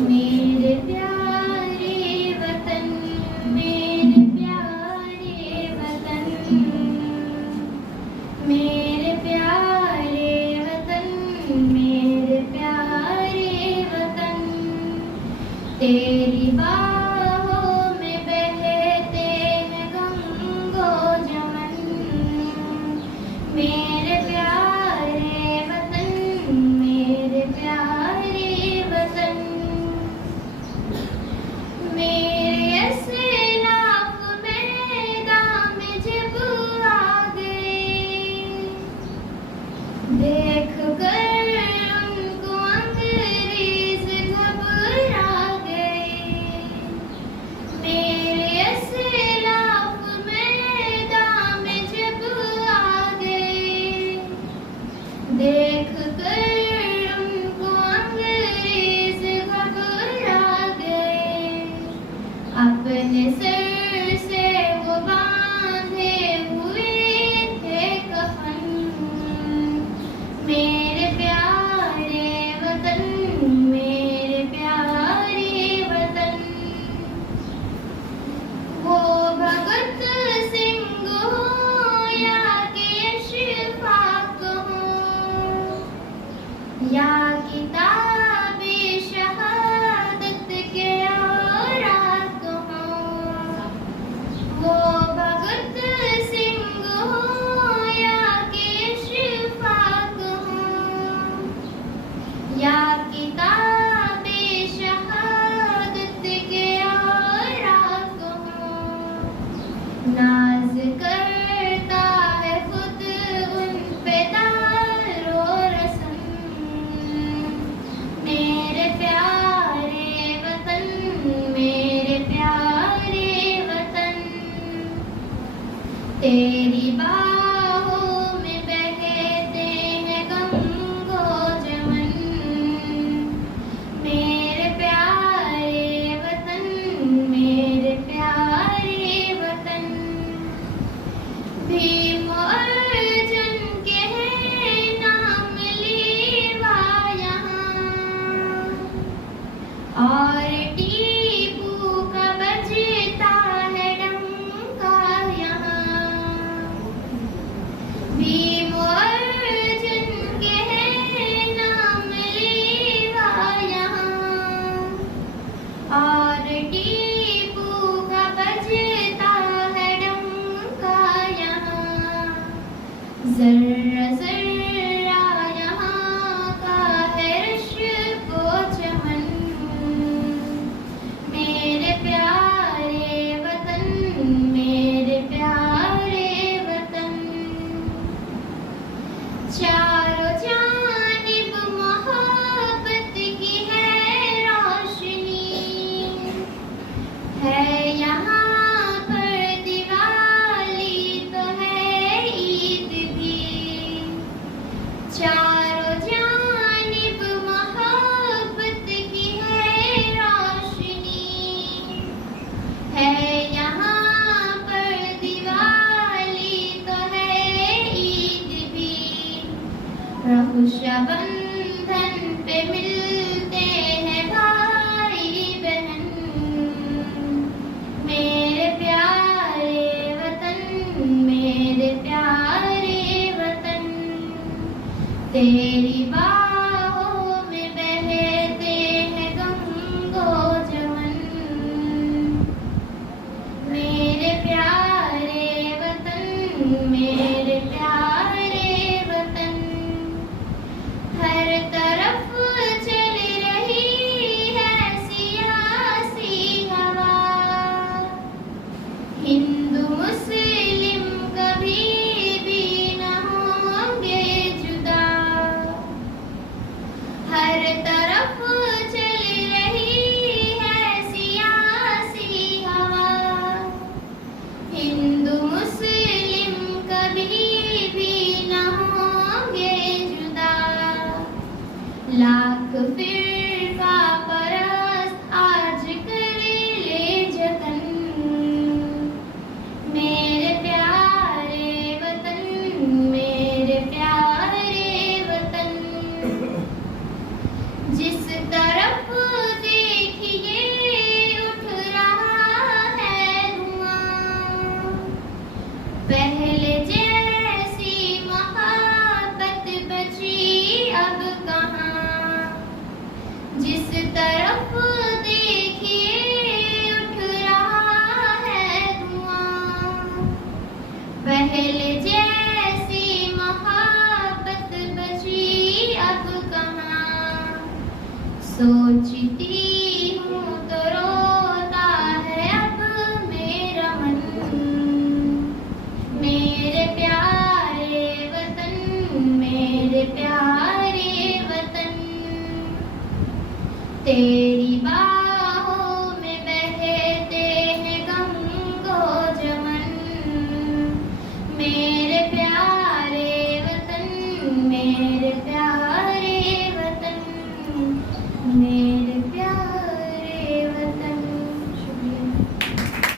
मेरे प्यारे वतन, मेरे प्यारे वतन, मेरे प्यारे वतन, मेरे प्यारे वतन, तेरी बाहों में बहते हैं गंगो जमन। मेरे प्यारे वतन, मेरे प्यारे वतन, मेरे असलाफ मैदान में जब आ गए, देख कर उनको अंग्रेज घबरा गए। मेरे असलाफ मैदान में जब आ गए, देख कर उनको अंग्रेज घबरा गए। अपने सर से वो बांधे हुए थे कफन। मेरे प्यारे वतन, मेरे प्यारे वतन, वो भगत सिंह हो या के अशफाक हो, या किताबे शहादत के औरात हो, वो भगत सिंह हो या के अशफाक हो, या किताबे शहादत के औरात हो। नाज करता है खुद उन पे दारो रस्म। मेरे प्यारे वतन, मेरे प्यारे वतन, तेरी बाहों में बहते हैं गंगो जमन। मेरे प्यारे वतन, मेरे प्यारे वतन, भीम अर्जुन के हैं नाम लेवा यहाँ, और टीपू का बजता है डंका यहाँ। भीम अर्जुन के हैं नाम लेवा यहाँ, और टीपू का बजता है डंका यहाँ। जर्रा जर्रा यहाँ का है रश को चमन। तरफ देखिए उठ रहा है धुआं। पहले जैसी मोहब्बत बची अब कहाँ, सोचती हूँ तो रोता है अब मेरा मन। मेरे प्यारे वतन, मेरे प्यारे वतन, तेरी बात